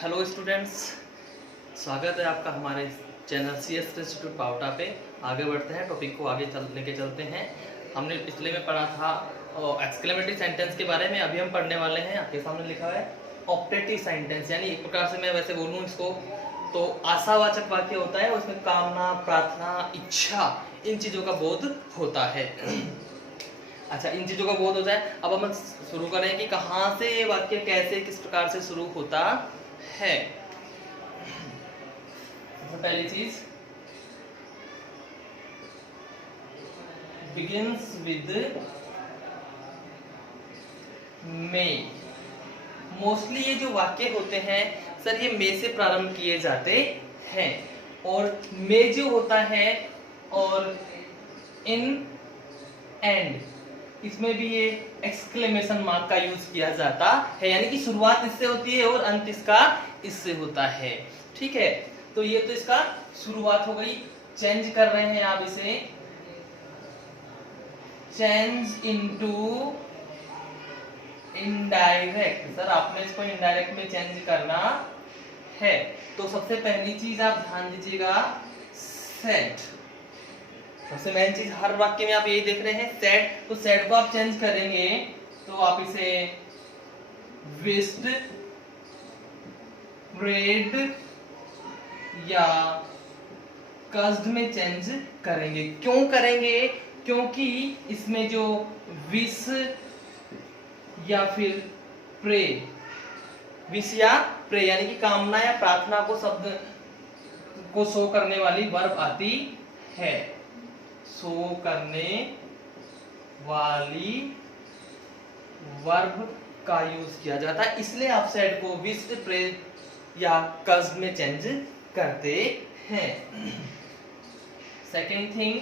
Hello students, स्वागत है आपका हमारे चैनल CS इंस्टीट्यूट पावटा पे। आगे बढ़ते हैं, टॉपिक को आगे लेके चलते हैं। हमने पिछले में पढ़ा था एक्सक्लेमेटरी सेंटेंस के बारे में। अभी हम पढ़ने वाले हैं, आपके सामने लिखा है ऑप्टेटिव सेंटेंस, यानी एक प्रकार से मैं वैसे बोलूँ इसको तो आशावाचक वाक्य होता है। उसमें कामना, प्रार्थना, इच्छा, इन चीज़ों का बोध होता है। अच्छा, इन चीज़ों का बोध होता है। अब हम शुरू करें कि कहाँ से ये वाक्य कैसे किस प्रकार से शुरू होता है। पहली चीज, begins with may। मोस्टली ये जो वाक्य होते हैं सर, ये मे से प्रारंभ किए जाते हैं। और मे जो होता है और इन एंड, इसमें भी ये एक्सक्लेमेशन मार्क का यूज किया जाता है, यानी कि शुरुआत इससे होती है और अंत इसका इससे होता है। ठीक है, तो ये तो इसका शुरुआत हो गई। चेंज कर रहे हैं आप इसे, चेंज इनटू इनडायरेक्ट। सर आपने इसको इनडायरेक्ट में चेंज करना है, तो सबसे पहली चीज आप ध्यान दीजिएगा, सेट। सबसे मेन चीज हर वाक्य में आप यही देख रहे हैं, सेट। तो सेट को आप चेंज करेंगे तो आप इसे विश्ड, प्रेड या कस्ड में चेंज करेंगे। क्यों करेंगे? क्योंकि इसमें जो विश या फिर प्रे, विश या प्रे यानी कि कामना या प्रार्थना को शब्द को शो करने वाली वर्ब आती है। शो करने वाली वर्ब का यूज किया जाता है, इसलिए आप सेट को विश्ड, प्रे या कस्ड में चेंज करते हैं। Second thing,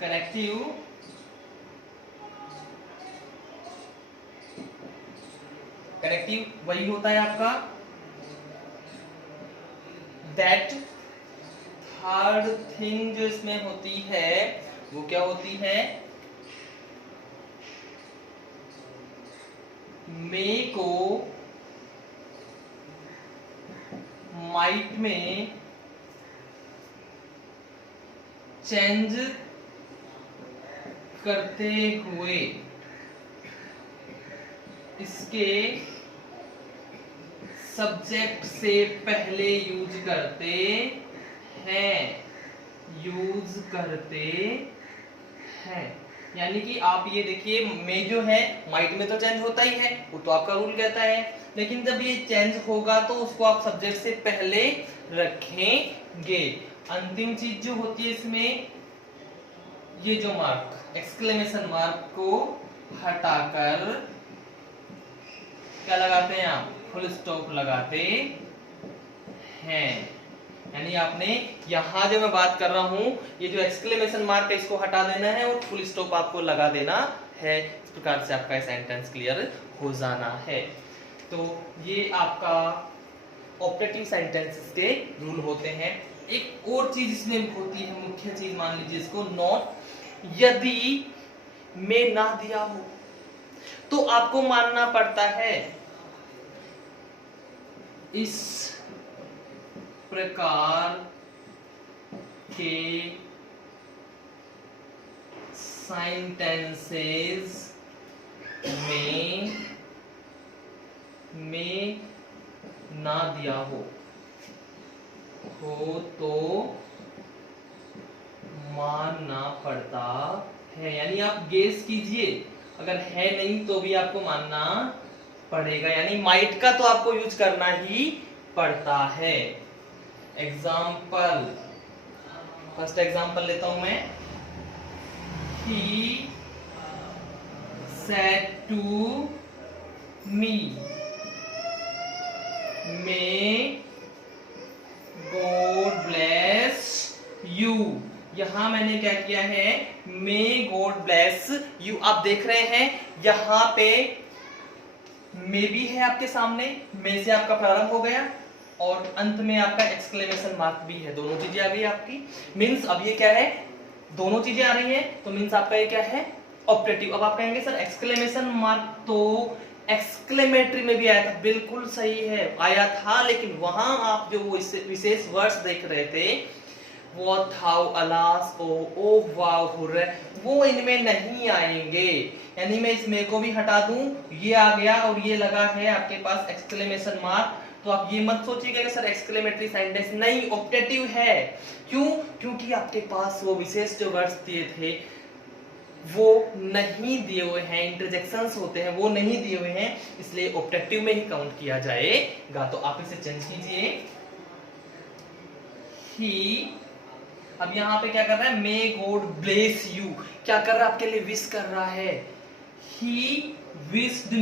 connective. कनेक्टिव वही होता है आपका दैट। थर्ड थिंग जो इसमें होती है वो क्या होती है? मे को माइट में चेंज करते हुए इसके सब्जेक्ट से पहले यूज करते हैं, यूज करते हैं। यानी कि आप ये देखिए, मे जो है माइट में तो चेंज होता ही है, वो तो आपका रूल कहता है, लेकिन जब ये चेंज होगा तो उसको आप सब्जेक्ट से पहले रखेंगे। अंतिम चीज जो होती है इसमें, ये जो मार्क, एक्सक्लेमेशन मार्क को हटाकर क्या लगाते हैं आप? फुल स्टॉप लगाते हैं। यानी आपने यहां जो मैं बात कर रहा हूं, ये जो एक्सक्लेमेशन मार्क है इसको हटा देना है और फुल स्टॉप आपको लगा देना है। इस प्रकार से आपका सेंटेंस क्लियर हो जाना है। तो ये आपका ऑप्टेटिव सेंटेंसेस के रूल होते हैं। एक और चीज इसमें होती है, मुख्य चीज मान लीजिए इसको, नॉट। यदि मैं ना दिया हो तो आपको मानना पड़ता है इस प्रकार के सेंटेंसेस में ना दिया हो तो मानना पड़ता है। यानी आप गेस कीजिए, अगर है नहीं तो भी आपको मानना पड़ेगा। यानी माइट का तो आपको यूज करना ही पड़ता है। एग्जाम्पल, फर्स्ट एग्जाम्पल लेता हूं मैं। He said to me, may God bless you। यहां मैंने क्या किया है? may God bless you। आप देख रहे हैं यहां पे मे भी है आपके सामने, मे से आपका प्रारंभ हो गया और अंत में आपका एक्सक्लेमेशन मार्क भी है। दोनों चीजें आ गई आपकी। मींस अब ये क्या है? दोनों चीजें आ रही हैं, तो मींस आपका ये क्या है? ऑपरेटिव। अब आप कहेंगे सर एक्सक्लेमेशन मार्क तो एक्सक्लेमेटरी में भी आया था, बिल्कुल सही है आया था, लेकिन वहां आप जो वो विशेष वर्ड्स देख रहे थे वो थाउ, अलास, ओ वाव, हुर्रे, वो इनमें नहीं आएंगे। यानी मैं इस मे को भी हटा दूं, ये आ गया और ये लगा है आपके पास एक्सक्लेमेशन मार्क, तो आप ये मत सोचिएगा कि सर एक्सक्लेमेटरी सेंटेंस नहीं, ऑप्टेटिव है। क्यों? क्योंकि आपके पास वो विशेष जो वर्ड्स दिए थे वो नहीं दिए हुए हैं, इंटरजेक्शंस होते हैं वो नहीं दिए हुए हैं, इसलिए ऑप्टेटिव में ही काउंट किया जाएगा। तो आप इसे चेंज कीजिए, ही, अब यहाँ पे क्या कर रहा है, मे गॉड ब्लेस यू, क्या कर रहा है, आपके लिए विश कर रहा है, ही विश्ड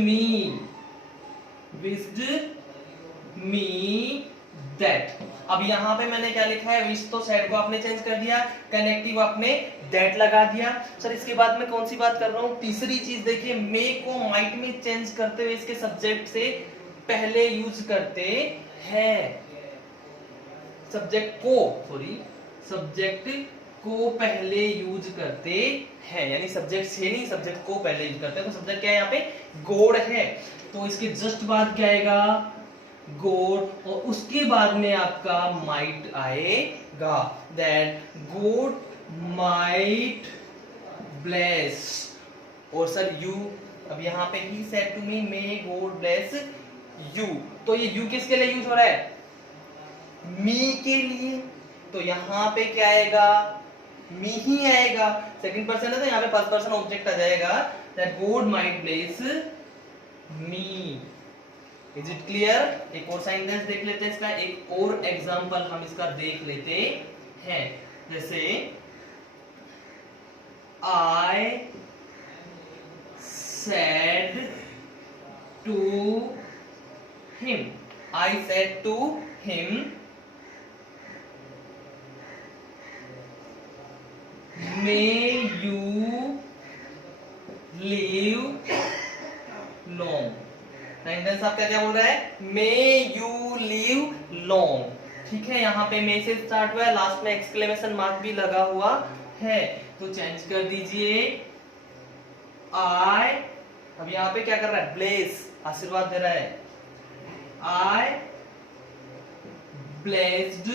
मी दैट। अब यहाँ पे मैंने क्या लिखा है, विश तो सैड को आपने चेंज कर दिया, कनेक्टिव आपने दैट लगा दिया। सर इसके बाद में कौन सी बात कर रहा हूँ, तीसरी चीज देखिए, मे को माइट में चेंज करते हुए इसके सब्जेक्ट से पहले यूज करते हैं, सब्जेक्ट को पहले यूज करते हैं, यानी सब्जेक्ट से नहीं, सब्जेक्ट को पहले यूज करते हैं। तो सब्जेक्ट क्या है यहाँ पे, गॉड है, तो इसके जस्ट बाद क्या आएगा, गॉड, और उसके बाद में आपका माइट आएगा, दैट गॉड माइट ब्लेस, और सर यू, अब यहाँ पे ही said to me may God bless you, तो ये यू किसके लिए यूज हो रहा है, मी के लिए, तो यहाँ पे क्या आएगा, मी ही आएगा, सेकंड पर्सन है तो यहाँ पे फर्स्ट पर्सन ऑब्जेक्ट आ जाएगा, that God might bless me. Is it clear? एक और सेंटेंस देख लेते हैं इसका, एक और एग्जांपल हम इसका देख लेते हैं, जैसे I said to him, I said to him, may you live long। Sentence आपका क्या बोल रहा है, मे यू लिव लॉन्ग, ठीक है, यहाँ पे मे से स्टार्ट हुआ है, लास्ट में एक्सक्लेमेशन मार्क भी लगा हुआ है, तो चेंज कर दीजिए आई, अब यहाँ पे क्या कर रहा है, ब्लेस, आशीर्वाद दे रहा है, आई ब्लेस्ड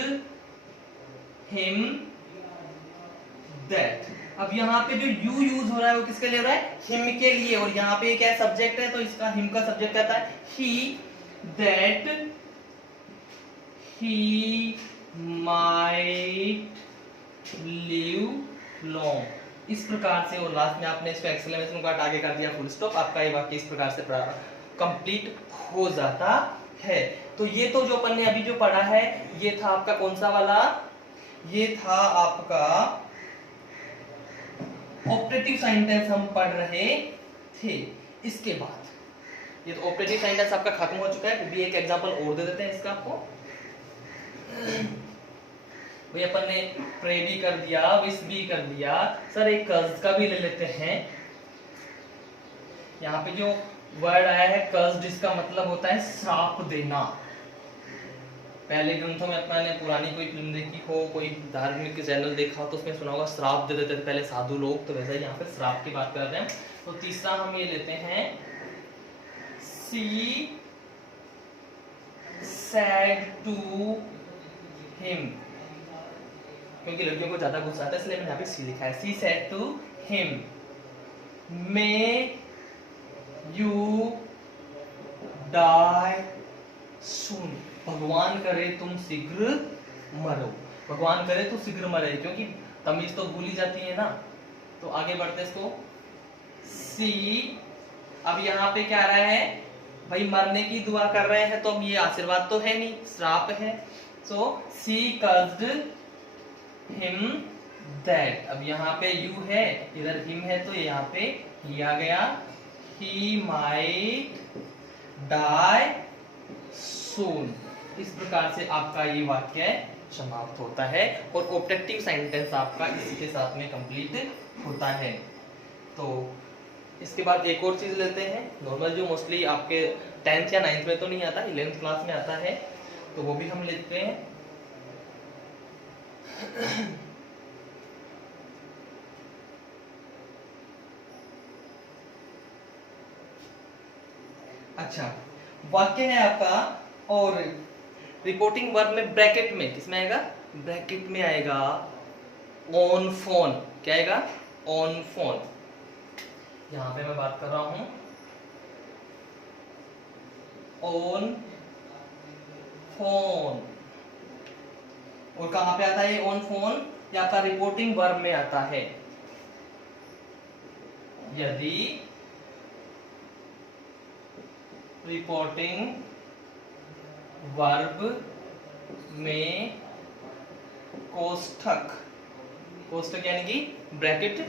हिम दैट। अब यहाँ पे जो यू यूज हो रहा है वो किसके लिए हो रहा है, हिम के लिए, और यहाँ पे क्या सब्जेक्ट है, तो इसका हिम का सब्जेक्ट आता है ही, that he might live long, इस प्रकार से, और लास्ट में आपने इसको एक्सक्लेमेशन मार्क आगे कर दिया, फुल स्टॉप, आपका ये वाक्य इस प्रकार से कंप्लीट हो जाता है। तो ये तो जो अपन ने अभी जो पढ़ा है ये था आपका कौन सा वाला, ये था आपका ऑपरेटिव सेंटेंस हम पढ़ रहे थे। इसके बाद ये तो ऑपरेटिव सेंटेंस आपका खत्म हो चुका है, भी एक एग्जांपल और दे देते हैं इसका आपको। भाई अपन ने प्रे भी कर दिया, विश भी कर दिया, सर एक कर्ज का भी ले लेते हैं। यहाँ पे जो वर्ड आया है कर्ज, जिसका मतलब होता है श्राप देना। पहले ग्रंथों में अपना ने पुरानी कोई फिल्म देखी हो, कोई धार्मिक चैनल देखा हो तो उसमें सुना होगा श्राप दे देते थे पहले साधु लोग, तो वैसा यहाँ पे श्राप की बात कर रहे हैं। तो तीसरा हम ये लेते हैं, सी सैड टू हिम, क्योंकि लड़कियों को ज्यादा गुस्सा आता है इसलिए मैंने यहाँ पे सी लिखा है, she said to him may you die soon, भगवान करे तुम शीघ्र मरो, भगवान करे तो शीघ्र मरे, क्योंकि तमीज तो भूली जाती है ना। तो आगे बढ़ते इसको, सी, अब यहाँ पे क्या आ रहा है भाई, मरने की दुआ कर रहे हैं, तो अब ये आशीर्वाद तो है नहीं, श्राप है, सो सी कर्स्ड हिम दैट। अब यहाँ पे यू है, इधर हिम है, तो यहाँ पे ही आ गया, ही माइट डाई सून। इस प्रकार से आपका ये वाक्य समाप्त होता है और ऑब्जेक्टिव सेंटेंस आपका इसी के साथ में कंप्लीट होता है। तो इसके बाद एक और चीज लेते हैं, नॉर्मल जो मोस्टली आपके 10th या 9th में तो नहीं आता, 11th क्लास में आता है, तो वो भी हम लेते हैं। अच्छा, वाक्य है आपका, और रिपोर्टिंग वर्ब में ब्रैकेट में किसमें आएगा, ब्रैकेट में आएगा ऑन फोन। क्या आएगा, ऑन फोन। यहां पे मैं बात कर रहा हूं ऑन फोन, और कहां पे आता है ऑन फोन, या आपका रिपोर्टिंग वर्ब में आता है। यदि रिपोर्टिंग वर्ब में कोष्ठक, कोष्ठक यानी कि ब्रैकेट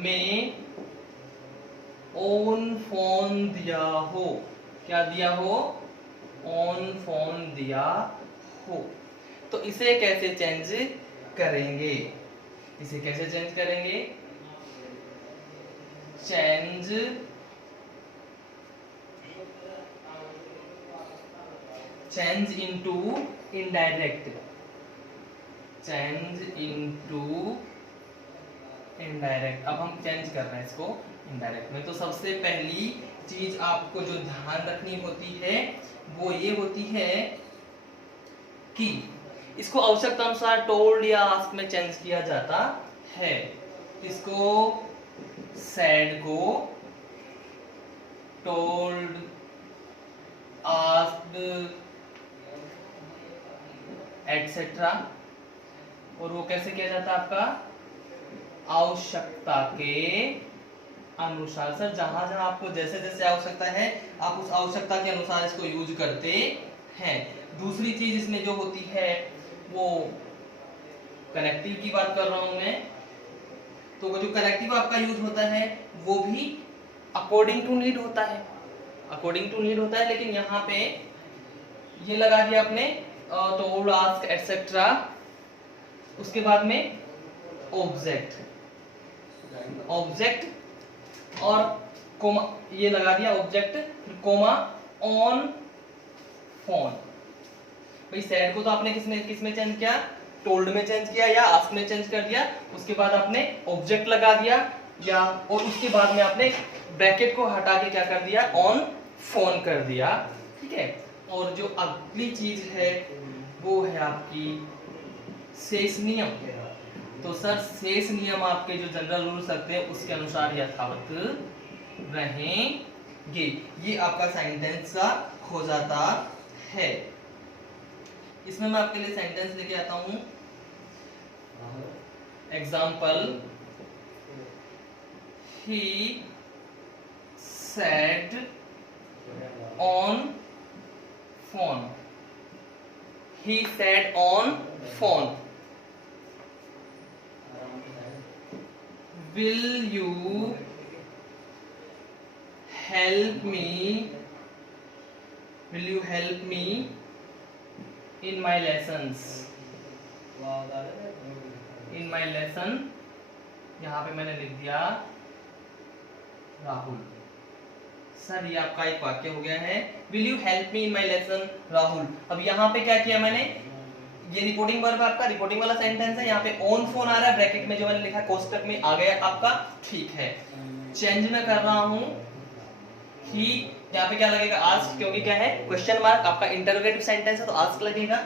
में ऑन फोन दिया हो, क्या दिया हो, ऑन फोन दिया हो, तो इसे कैसे चेंज करेंगे, इसे कैसे चेंज करेंगे, change change into indirect, change into indirect. अब हम चेंज कर रहे हैं इसको इनडायरेक्ट में। तो सबसे पहली चीज आपको जो ध्यान रखनी होती है वो ये होती है कि इसको आवश्यकता अनुसार टोल्ड या आस्क में चेंज किया जाता है। इसको सैड को टोल्ड, आस्क्ड, एटसेट्रा, और वो कैसे किया जाता है आपका, आवश्यकता के अनुसार। सर जहां जहां आपको जैसे जैसे आवश्यकता है आप उस आवश्यकता के अनुसार इसको यूज करते हैं। दूसरी चीज इसमें जो होती है वो कनेक्टिव की बात कर रहा हूं मैं। तो वो जो कनेक्टिव आपका यूज होता है वो भी अकॉर्डिंग टू नीड होता है, अकॉर्डिंग टू नीड होता है, लेकिन यहाँ पे ये लगा दिया आपने टोल्ड, आस्क, एटसेट्रा, उसके बाद में ऑब्जेक्ट, ऑब्जेक्ट और कोमा, ये लगा दिया ऑब्जेक्ट, फिर कोमा, ऑन फोन। भाई सैड को तो आपने किसमें चेंज किया, टोल्ड में चेंज किया या आस्क में चेंज कर दिया, उसके बाद आपने ऑब्जेक्ट लगा दिया, या और उसके बाद में आपने ब्रैकेट को हटा के क्या कर दिया, ऑन फोन कर दिया, ठीक है। और जो अगली चीज है वो है आपकी शेष नियम। तो सर शेष नियम आपके जो जनरल रूल्स रखते हैं उसके अनुसार यथावत रहेंगे। ये आपका सेंटेंस का हो जाता है। इसमें मैं आपके लिए सेंटेंस लेके आता हूं। Example, he said on phone, he said on phone, will you help me, will you help me in my lessons, in my lesson, यहाँ पे मैंने लिख दिया राहुल। सर ये आपका एक वाक्य हो गया है, will you help me in my lesson Rahul. अब यहाँ पे क्या किया मैंने, ये रिपोर्टिंग वर्ब आपका रिपोर्टिंग वाला सेंटेंस है, यहाँ पे ऑन फोन आ रहा है, ब्रैकेट में जो मैंने लिखा कोष्टक में आ गया आपका, ठीक है। चेंज मैं कर रहा हूं, ही, यहाँ पे क्या लगेगा, आस्क, क्योंकि क्या है क्वेश्चन मार्क, आपका इंटरोगेटिव सेंटेंस है तो आस्क लगेगा।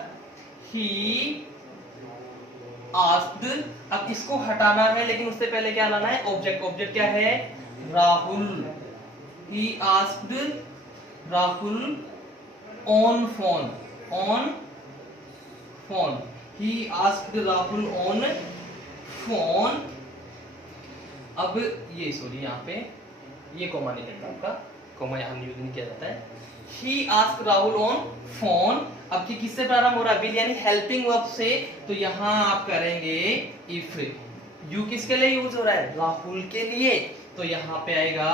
ही आस्क्ड, अब इसको हटाना है लेकिन उससे पहले क्या लाना है, ऑब्जेक्ट। ऑब्जेक्ट क्या है, Rahul. He asked Rahul on phone, on phone, he asked Rahul on phone. अब ये सॉरी यहाँ पे ये कोमा नहीं लगता आपका, कोमा यहाँ यूज नहीं किया जाता है। He asked Rahul on phone, अब किससे प्रारंभ हो रहा है, विल यानी हेल्पिंग वर्ब से, तो यहाँ आप करेंगे इफ। यू किसके लिए यूज हो रहा है, राहुल के लिए, तो यहाँ पे आएगा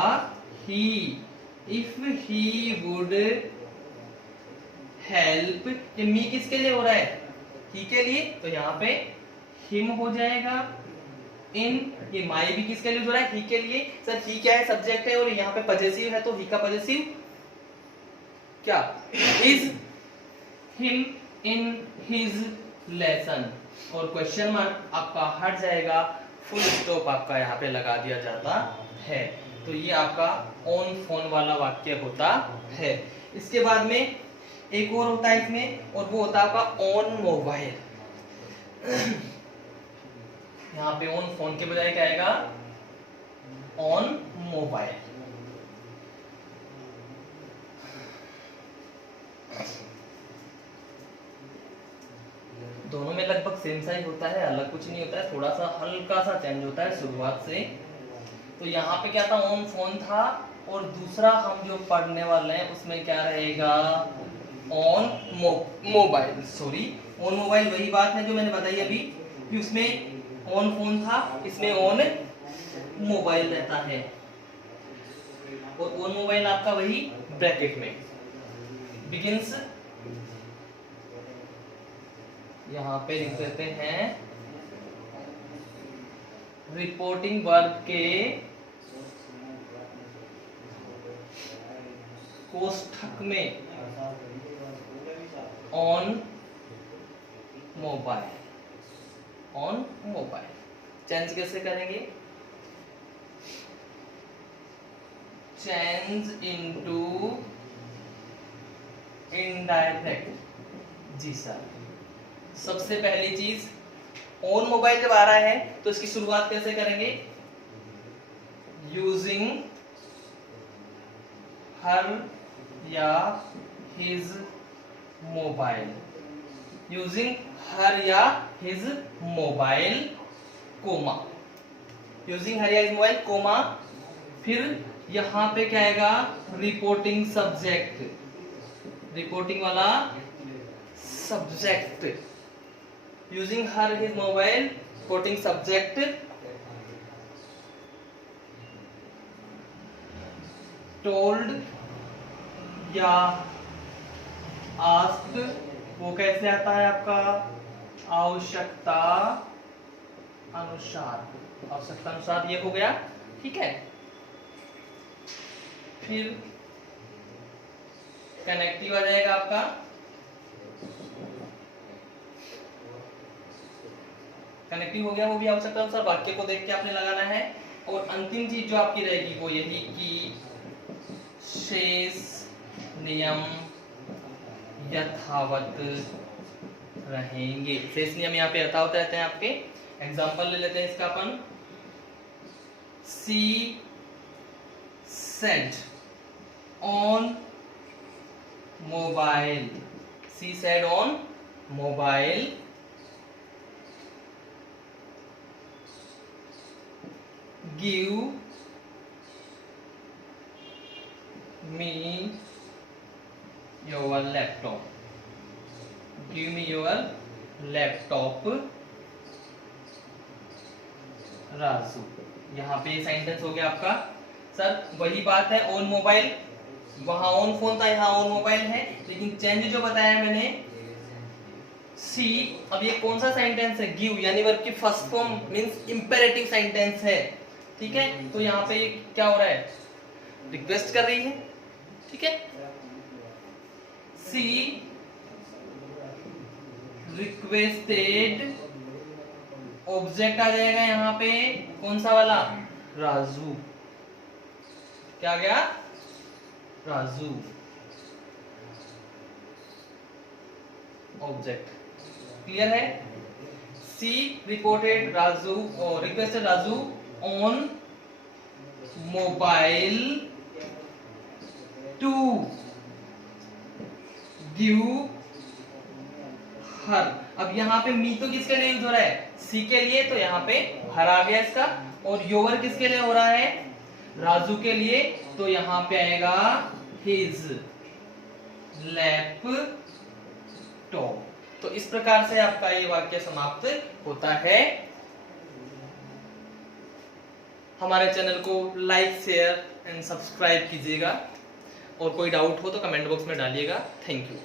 ही। इफ ही वुड हेल्प, ये मी किसके लिए हो रहा है, ही के लिए, तो यहाँ पे हिम हो जाएगा। इन, ये माई भी किसके लिए हो रहा है, ही के लिए। सर ही क्या है, सब्जेक्ट है, और यहाँ पे पजेसिव है तो ही का पजेसिव क्या, is him in his lesson, और क्वेश्चन मार्क आपका हट जाएगा, फुल स्टॉप आपका यहाँ पे लगा दिया जाता है। तो ये आपका ऑन फोन वाला वाक्य होता है। इसके बाद में एक और होता है इसमें, और वो होता है आपका ऑन मोबाइल। यहाँ पे ऑन फोन के बजाय क्या आएगा, ऑन मोबाइल। दोनों में लगभग सेम सा ही होता है, अलग कुछ नहीं होता है, थोड़ा सा हल्का सा चेंज होता है शुरुआत से। तो यहाँ पे क्या था, ऑन फोन था, और दूसरा हम जो पढ़ने वाले हैं उसमें क्या रहेगा, on mobile. Sorry, on mobile वही बात है जो मैंने बताई अभी कि उसमें ऑन फोन था, इसमें ऑन मोबाइल रहता है, और ऑन मोबाइल आपका वही ब्रैकेट में बिगिंस। यहाँ पे लिख देते हैं रिपोर्टिंग वर्ब के कोष्ठक में on mobile. On mobile change कैसे करेंगे, चेंज इनटू इनडायरेक्ट। जी सर, सबसे पहली चीज ऑन मोबाइल जब आ रहा है तो इसकी शुरुआत कैसे करेंगे, यूजिंग हर या हिज मोबाइल। यूजिंग हर या हिज मोबाइल कोमा, यूजिंग हर या हिज मोबाइल कोमा। फिर यहां पे क्या आएगा, रिपोर्टिंग सब्जेक्ट, रिपोर्टिंग वाला subject, using her his mobile reporting subject, told या आस्क्ड। वो कैसे आता है आपका, आवश्यकता अनुसार, आवश्यकता अनुसार ये हो गया, ठीक है। फिर कनेक्टिव आ जाएगा आपका, कनेक्टिव हो गया, वो भी आवश्यकता अनुसार वाक्य को देख के आपने लगाना है। और अंतिम चीज जो आपकी रहेगी वो यही कि शेष नियम यथावत रहेंगे। शेष नियम यहाँ पे यथावत रहते हैं आपके। एग्जांपल ले लेते हैं इसका अपन, she said on mobile, she said on mobile give me your laptop, give me your laptop Raju. यहाँ पे सेंटेंस हो गया आपका। सर वही बात है, ऑन मोबाइल, वहां ऑन फोन था, यहाँ ऑन मोबाइल है, लेकिन चेंज जो बताया मैंने, सी, अब ये कौन सा सेंटेंस है, गिव, यानी वर्ब की first form means imperative sentence है, ठीक है। तो यहाँ पे क्या हो रहा है, रिक्वेस्ट कर रही है, ठीक है। सी रिक्वेस्टेड, ऑब्जेक्ट आ जाएगा यहाँ पे कौन सा वाला, राजू। क्या गया, राजू ऑब्जेक्ट। क्लियर है, she reported Raju, requested Raju on mobile to give her. अब यहाँ पे मी तो किसके लिए यूज हो रहा है, सी के लिए, तो यहाँ पे हर आ गया इसका। और योवर किसके लिए हो रहा है, राजू के लिए, तो यहाँ पे आएगा हिज लैपटॉप। तो इस प्रकार से आपका ये वाक्य समाप्त होता है। हमारे चैनल को लाइक, शेयर एंड सब्सक्राइब कीजिएगा, और कोई डाउट हो तो कमेंट बॉक्स में डालिएगा। Thank you.